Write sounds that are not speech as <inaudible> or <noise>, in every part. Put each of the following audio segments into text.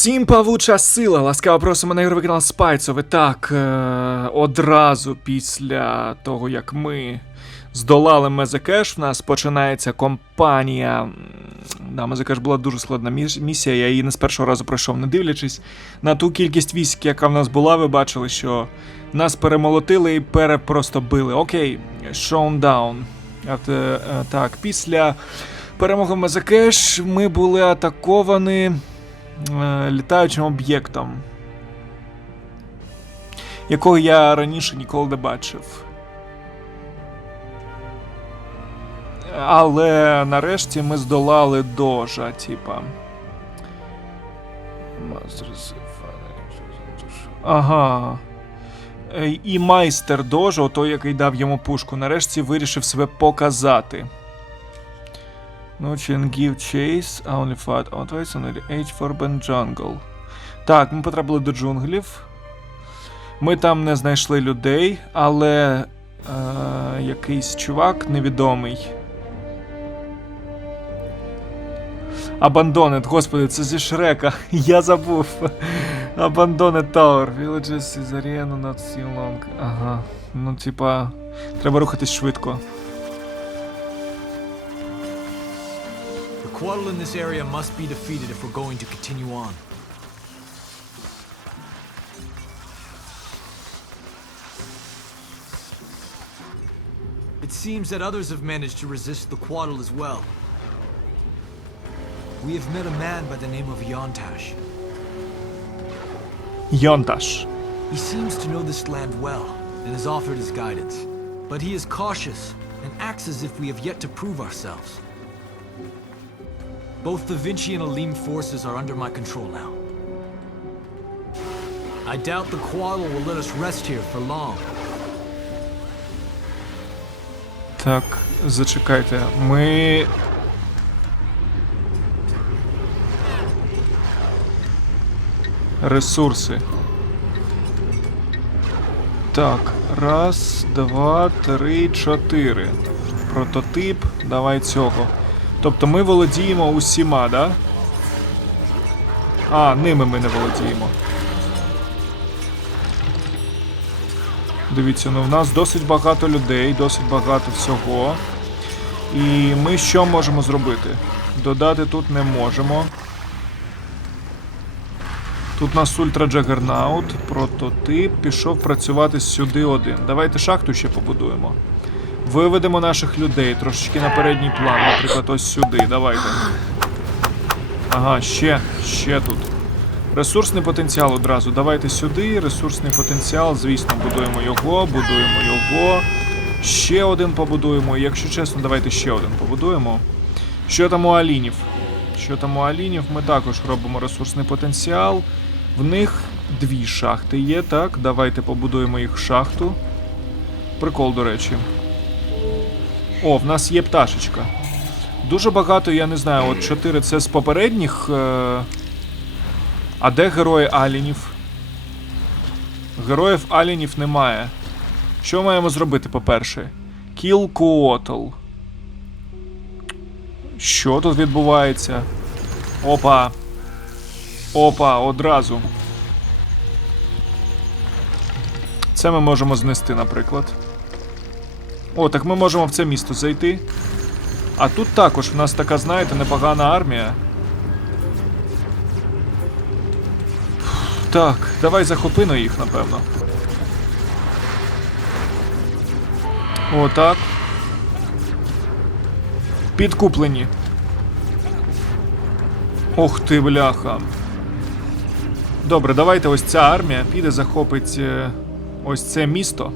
Всім павуча сила! Ласкаво просимо на ігровий канал Спайцове. Так, е- одразу після того, як ми здолали Мезекеш, в нас починається компанія. Да, Мезекеш була дуже складна міс- місія, я її не з першого разу пройшов, не дивлячись на ту кількість військ, яка в нас була, ви бачили, що нас перемолотили і перепросто били. Окей, шоундаун. Авто- е, Так, після перемоги Мезекеш ми були атаковані е, літаючим об'єктом, якого я раніше ніколи не бачив. Але нарешті ми здолали дожа, типа. Ага. Е, І майстер дожа, той, який дав йому пушку, нарешті вирішив себе показати. No can give chase, only fight outways on the H for Ben Jungle. Так, ми потрапили до джунглів. Ми там не знайшли людей, але е, якийсь чувак невідомий. Abandoned, господи, це зі Шрека. <laughs> Я забув. Abandoned Tower. Villages is arena not too long. Ага. Ну, типа, треба рухатись швидко. Quaddle in this area must be defeated if we're going to continue on. It seems that others have managed to resist the Quaddle as well. We have met a man by the name of Yontash. Yontash. He seems to know this land well and has offered his guidance. But he is cautious and acts as if we have yet to prove ourselves. Both the Vinci and Alim forces are under my control now. I doubt the Quaddle will let us rest here for long. Так, зачекайте. Ми. Ресурси. Так, раз, два, три, чотири. Прототип. Давай цього. Тобто ми володіємо усіма, да? А, ними ми не володіємо. Дивіться, ну в нас досить багато людей, досить багато всього. І ми що можемо зробити? Додати тут не можемо. Тут у нас Ультра Джагернаут, прототип, пішов працювати сюди один. Давайте шахту ще побудуємо. Виведемо наших людей трошечки на передній план, наприклад, ось сюди. Давайте. Ага, ще, ще тут. Ресурсний потенціал одразу. Давайте сюди. Ресурсний потенціал, звісно, будуємо його, будуємо його. Ще один побудуємо. Якщо чесно, давайте ще один побудуємо. Що там у Алінів? Що там у Алінів? Ми також робимо ресурсний потенціал. В них дві шахти є, так. Давайте побудуємо їх шахту. Прикол, до речі. О, в нас є пташечка. Дуже багато, я не знаю, от 4 це з попередніх. Е... А де герої Алінів? Героїв Алінів немає. Що маємо зробити, по-перше? Kill Coatl. Що тут відбувається? Опа. Опа, одразу. Це ми можемо знести, наприклад. О, так ми можемо в це місто зайти. А тут також в нас така, знаєте, непогана армія. Так, давай захопино їх, напевно. Отак. Підкуплені. Ох ти, бляха. Добре, давайте ось ця армія піде захопить е, ось це місто,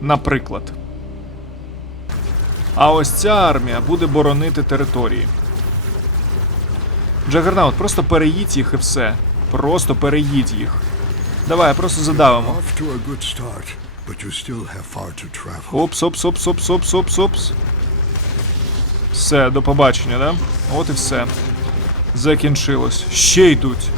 наприклад. А ось ця армія буде боронити території. Джагернаут, просто переїдь їх і все. Просто переїдь їх. Давай, просто задавимо. Опс, опс, опс, опс, опс, опс, опс. Все, до побачення, да? От і все. Закінчилось. Ще йдуть.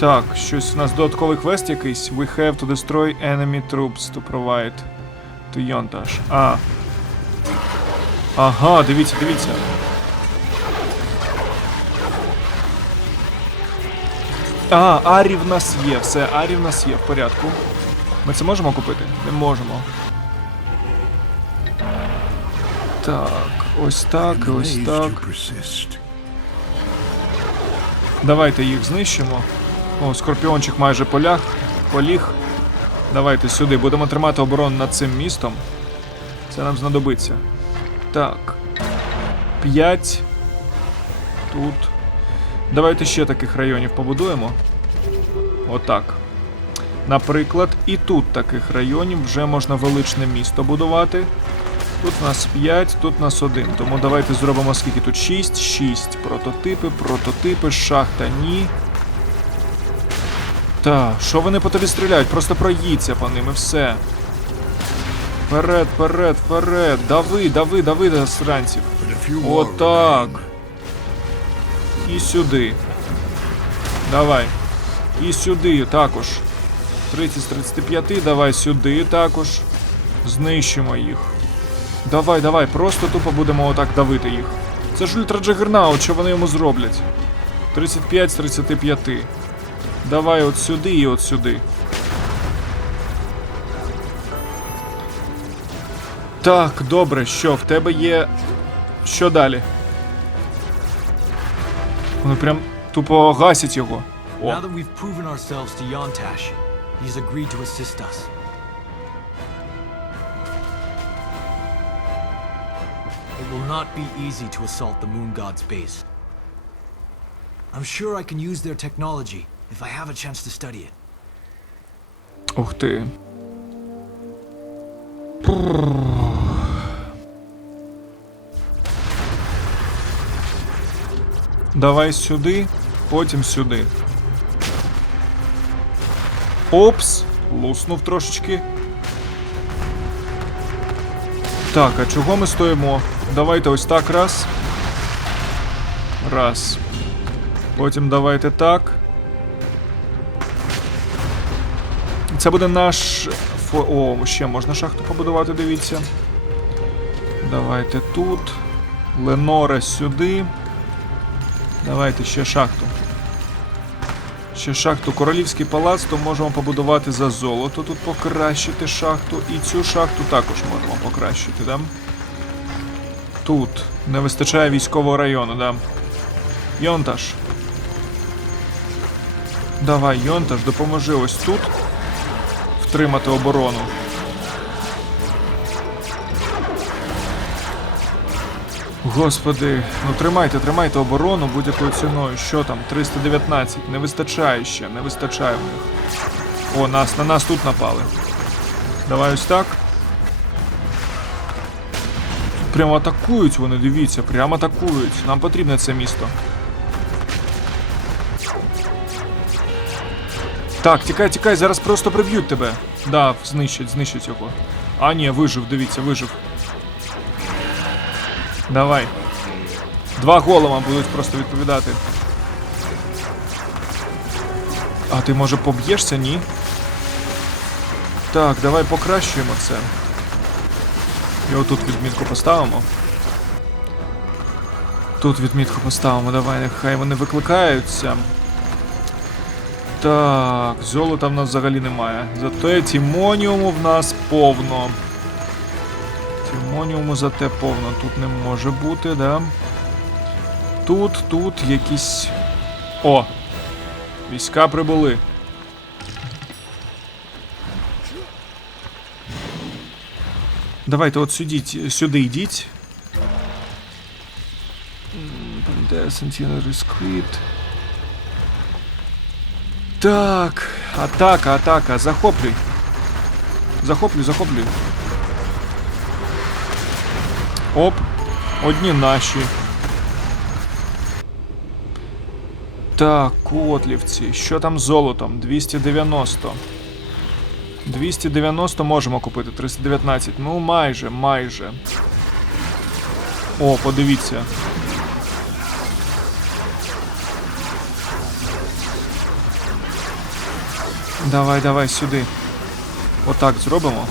Так, щось у нас додатковий квест якийсь. We have to destroy enemy troops to provide to Yontash. А. Ага, дивіться, дивіться. А, Арі в нас є, все, Арі в нас є в порядку. Ми це можемо купити? Не можемо. Так, ось так, ось так. Давайте їх знищимо. О, скорпіончик майже поляг, поліг. Давайте сюди. Будемо тримати оборону над цим містом. Це нам знадобиться. Так. П'ять. Тут. Давайте ще таких районів побудуємо. Отак. Наприклад, і тут таких районів вже можна величне місто будувати. Тут нас 5, тут нас 1. Тому давайте зробимо скільки тут 6, 6. Прототипи, прототипи, шахта, ні. Та, що вони по тобі стріляють? Просто проїдься по ним і все. Вперед, вперед, вперед. Дави, дави, дави до сранців. But a few more Отак. І сюди. Давай. І сюди також. 30 з 35, давай сюди також. Знищимо їх. Давай, давай, просто тупо будемо отак давити їх. Це ж ультра Джагернаут, що вони йому зроблять? 35 з 35. Давай от сюди і от сюди. Так, добре, що в тебе є. Що далі? Вони прям тупо гасять його. О. It will not be easy to assault the Moon God's base. I'm sure I can use their technology if I have a chance to study it. ух ти. Давай сюди, потім сюди. Опс! Луснув трошечки. Так, а чого ми стоїмо? Давайте ось так раз. Раз. Потім давайте так. Це буде наш. фо- О, ще можна шахту побудувати, дивіться. Давайте тут. Ленора сюди. Давайте ще шахту. Ще шахту. Королівський палац, то можемо побудувати за золото. Тут покращити шахту. І цю шахту також можемо покращити, да? Тут. Не вистачає військового району, да. Йонташ. Давай, Йонташ, допоможи ось тут втримати оборону. Господи, ну тримайте, тримайте оборону будь-якою ціною. Що там? 319. Не вистачає ще, не вистачає в них. О, нас на нас тут напали. Давай ось так. Прямо атакують вони, дивіться, прямо атакують. Нам потрібне це місто. Так, тікай, тікай, зараз просто приб'ють тебе. Да, знищать, знищать його. А, ні, вижив, дивіться, вижив. Давай. Два голема будуть просто відповідати. А ти може поб'єшся, ні? Так, давай покращуємо це. І отут відмітку поставимо. Тут відмітку поставимо, давай, нехай вони викликаються. Так, золота в нас взагалі немає. Зате тімоніуму в нас повно. Тімоніуму зате повно. Тут не може бути, да? Тут, тут якісь. О! Війська прибули. Давайте от сюди, сюди йдіть. Пам'ятаю, Сентінер Сквіт. Так, атака, атака, захоплюй. Захоплюй, захоплюй. Оп, одні наші. Так, котлівці. Що там з золотом? 290. 290 можемо купити. 319. Ну, майже, майже. О, подивіться. Давай, давай сюди. Отак зробимо.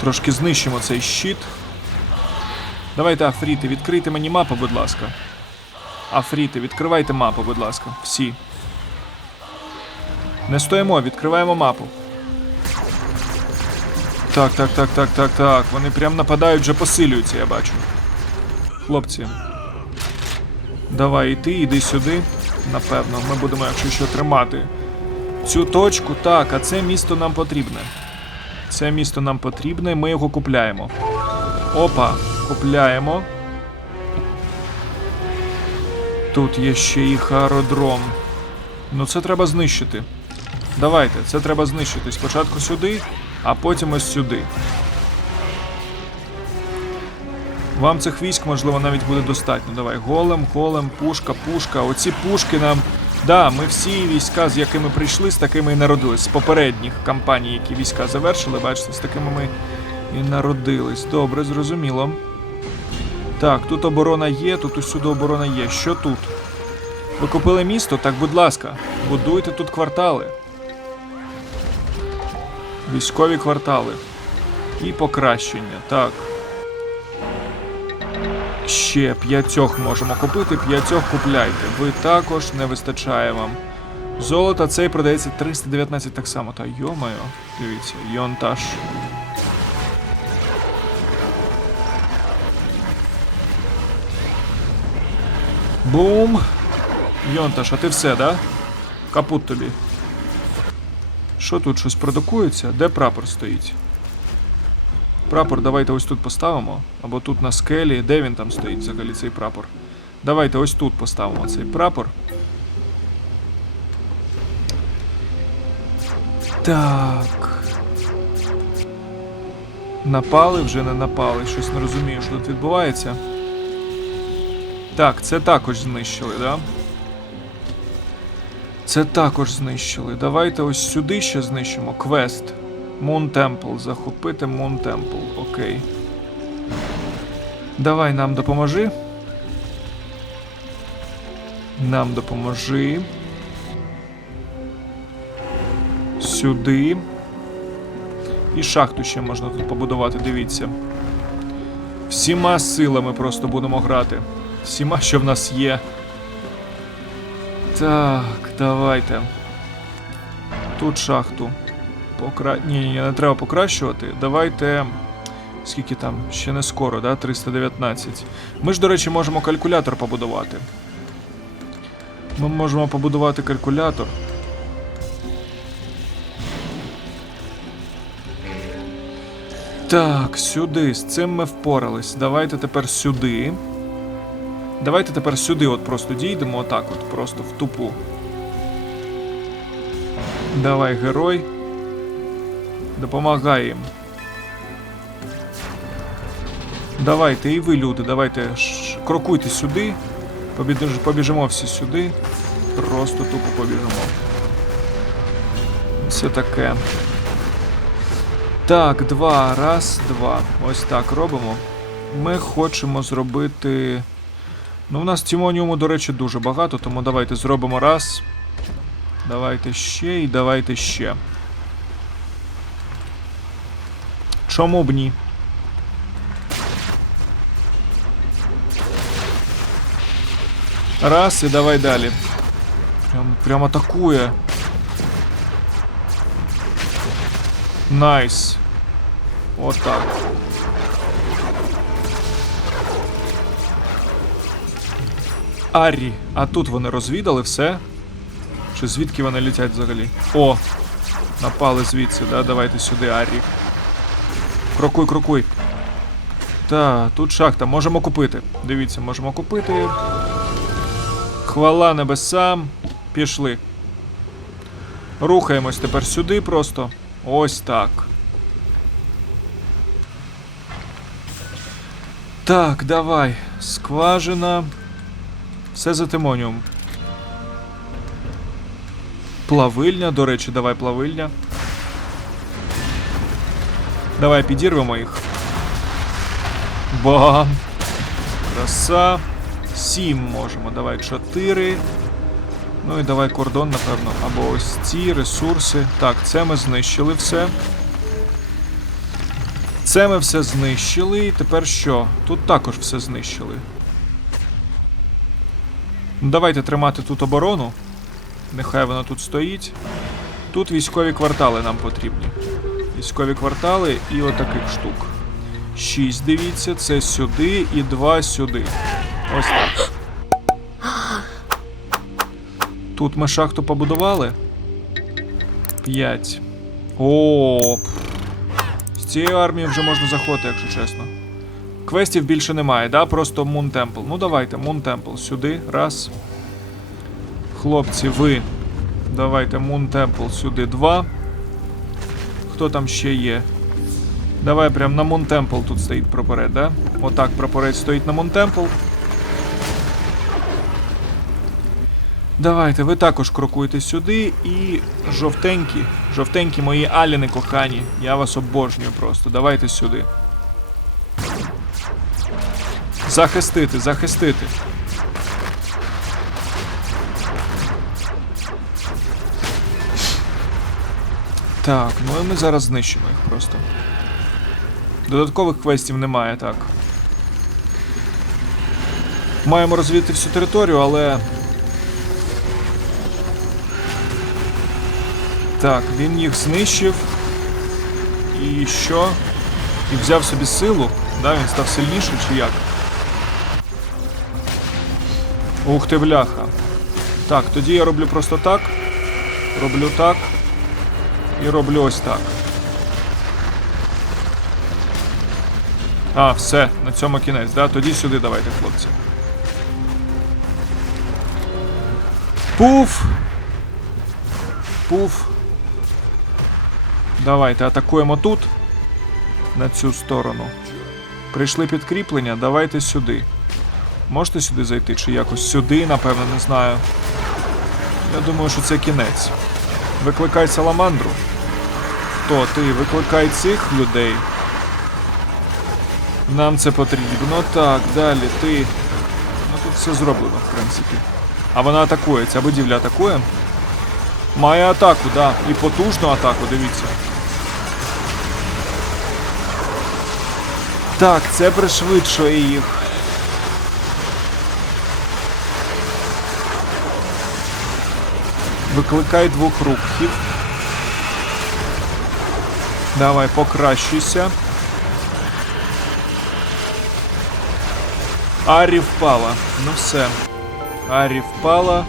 Трошки знищимо цей щит. Давайте, Афріти, відкрийте мені мапу, будь ласка. Афріти, відкривайте мапу, будь ласка. Всі. Не стоїмо, відкриваємо мапу. Так, так, так, так, так, так. Вони прям нападають, вже посилюються, я бачу. Хлопці. Давай іти, іди сюди. Напевно, ми будемо, якщо що, тримати цю точку. Так, а це місто нам потрібне. Це місто нам потрібне, ми його купляємо. Опа, купляємо. Тут є ще їх аеродром. Ну це треба знищити. Давайте, це треба знищити. Спочатку сюди, а потім ось сюди. Вам цих військ, можливо, навіть буде достатньо. Давай, голем, голем, пушка, пушка. Оці пушки нам. Да, ми всі війська, з якими прийшли, з такими і народились. З попередніх кампаній, які війська завершили, бачите, з такими ми і народились. Добре, зрозуміло. Так, тут оборона є, тут усюди оборона є. Що тут? Ви купили місто? Так, будь ласка, будуйте тут квартали. Військові квартали. І покращення. Так. Ще п'ятьох можемо купити, п'ятьох купляйте. Ви також не вистачає вам. Золото цей продається 319 так само. Та йомайо, дивіться, йонтаж. Бум! Йонташ, а ти все, да? Капут тобі. Що тут щось продукується? Де прапор стоїть? Прапор давайте ось тут поставимо. Або тут на скелі. Де він там стоїть взагалі цей прапор? Давайте ось тут поставимо цей прапор. Так. Напали, вже не напали. Щось не розумію, що тут відбувається. Так, це також знищили, да? Це також знищили. Давайте ось сюди ще знищимо. Квест. Moon Temple. Захопити Moon Temple. Окей. Давай нам допоможи. Нам допоможи. Сюди. І шахту ще можна тут побудувати, дивіться. Всіма силами просто будемо грати. Всіма, що в нас є. Так, давайте. Тут шахту. Покра... Ні, не треба покращувати. Давайте. Скільки там? Ще не скоро, да? 319. Ми ж, до речі, можемо калькулятор побудувати. Ми можемо побудувати калькулятор. Так, сюди. З цим ми впорались. Давайте тепер сюди. Давайте тепер сюди от просто дійдемо, отак от, просто в тупу. Давай, герой. Допомагай їм. Давайте, і ви, люди, давайте крокуйте сюди. Побіж- Побіжимо всі сюди. Просто тупо побіжимо. Це таке. Так, два, раз, два. Ось так робимо. Ми хочемо зробити. Ну, у нас тімоніуму, до речі, дуже багато, тому давайте зробимо раз. Давайте ще і давайте ще. Чому б ні? Раз і давай далі. Прям, прям атакує. Найс. Отак. Аррі. А тут вони розвідали все. Чи звідки вони літять взагалі? О! Напали звідси, да? Давайте сюди, Аррі. Крокуй, крокуй. Та, тут шахта, можемо купити. Дивіться, можемо купити. Хвала небесам. Пішли. Рухаємось тепер сюди просто. Ось так. Так, давай. Скважина. Все за тимоніум. Плавильня, до речі, давай плавильня. Давай підірвемо їх. Бам! Краса. Сім можемо. Давай чотири. Ну і давай кордон, напевно. Або ось ці ресурси. Так, це ми знищили все. Це ми все знищили. І тепер що? Тут також все знищили. Ну, Давайте тримати тут оборону. Нехай вона тут стоїть. Тут військові квартали нам потрібні. Військові квартали і отаких штук. Шість, дивіться, це сюди і два сюди. Ось так. Тут ми шахту побудували. П'ять. О. З цієї армії вже можна заходити, якщо чесно. Квестів більше немає, да? Просто Moon Temple. Ну давайте, Moon Temple сюди. Раз. Хлопці, ви. Давайте Moon Temple сюди. Два. Хто там ще є? Давай прям на Temple тут стоїть прапорець, да? Отак прапорець стоїть на Temple. Давайте, ви також крокуйте сюди і жовтенькі, жовтенькі мої аліни кохані. Я вас обожнюю просто. Давайте сюди. Захистити, захистити. Так, ну і ми зараз знищимо їх просто. Додаткових квестів немає, так. Маємо розвідати всю територію, але. Так, він їх знищив. І що? І взяв собі силу. Да, він став сильніший чи як? Ух ти, бляха. Так, тоді я роблю просто так. Роблю так. І роблю ось так. А, все, на цьому кінець, да? Тоді сюди давайте, хлопці. Пуф! Пуф. Давайте атакуємо тут. На цю сторону. Прийшли підкріплення, давайте сюди. Можете сюди зайти чи якось сюди, напевно, не знаю. Я думаю, що це кінець. Викликай саламандру. Хто ти? Викликай цих людей. Нам це потрібно. Так, далі ти. Ну тут все зроблено, в принципі. А вона атакує, ця будівля атакує. Має атаку, да. І потужну атаку, дивіться. Так, це пришвидшує їх. Викликай двох рухів. Давай, покращуйся. Арі впала. Ну все. Арі впала.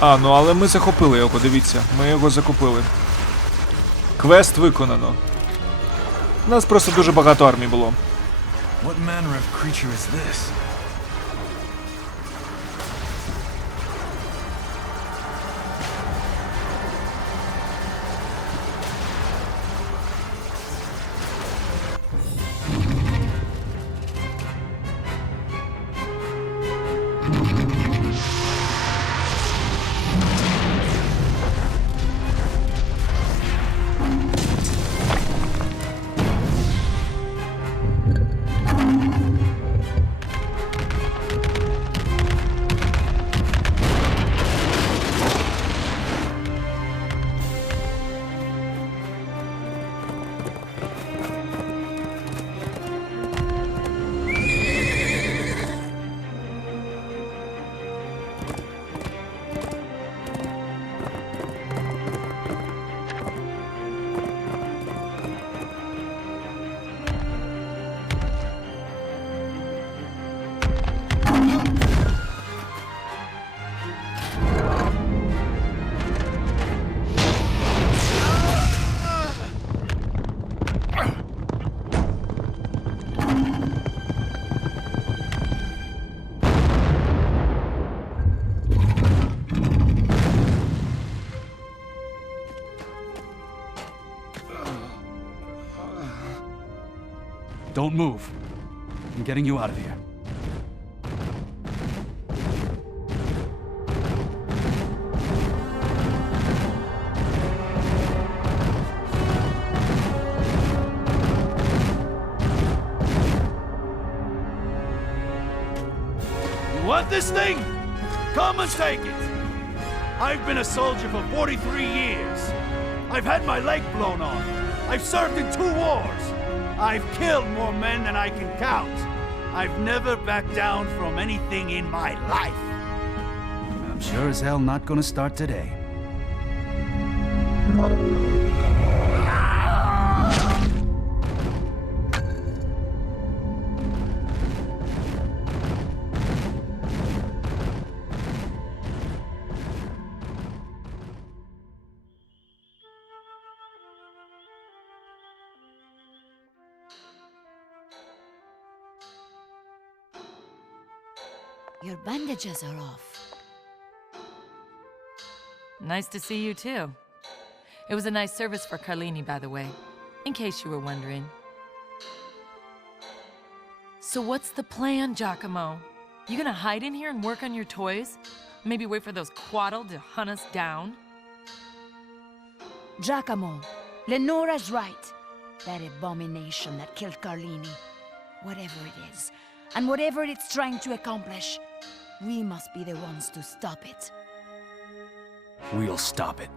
А, ну але ми захопили його, подивіться. Ми його закупили. Квест виконано. У нас просто дуже багато армій було. What manner of creature is this? Don't move. I'm getting you out of here. You want this thing? Come and take it. I've been a soldier for 43 years. I've had my leg blown off. I've served in two wars. I've killed more men than I can count. I've never backed down from anything in my life. I'm sure as hell not gonna start today. Bandages are off. Nice to see you too. It was a nice service for Carlini, by the way, in case you were wondering. So, what's the plan, Giacomo? You gonna hide in here and work on your toys? Maybe wait for those quaddle to hunt us down? Giacomo, Lenora's right. That abomination that killed Carlini. Whatever it is, and whatever it's trying to accomplish, we must be the ones to stop it. We'll stop it.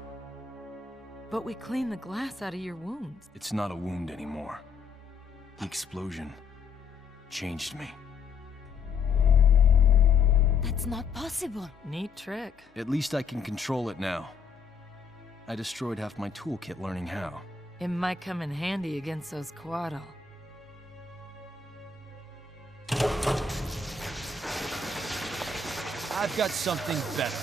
But we cleaned the glass out of your wounds. It's not a wound anymore. The explosion changed me. That's not possible. Neat trick. At least I can control it now. I destroyed half my toolkit learning how. It might come in handy against those quaddle. I've got something better.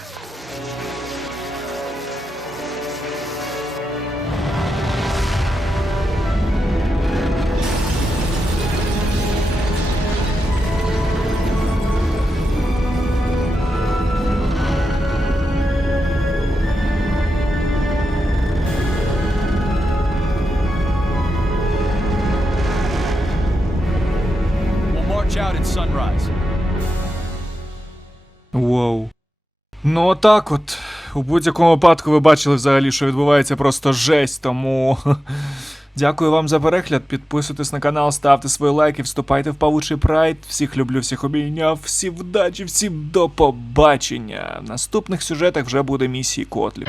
We'll march out at sunrise. Воу. Ну, отак от. У будь-якому випадку ви бачили взагалі, що відбувається просто жесть, тому. <laughs> Дякую вам за перегляд. Підписуйтесь на канал, ставте свої лайки, вступайте в павучий прайд. Всіх люблю, всіх обійняв, всім вдачі, всім до побачення. В наступних сюжетах вже буде місії Котлі.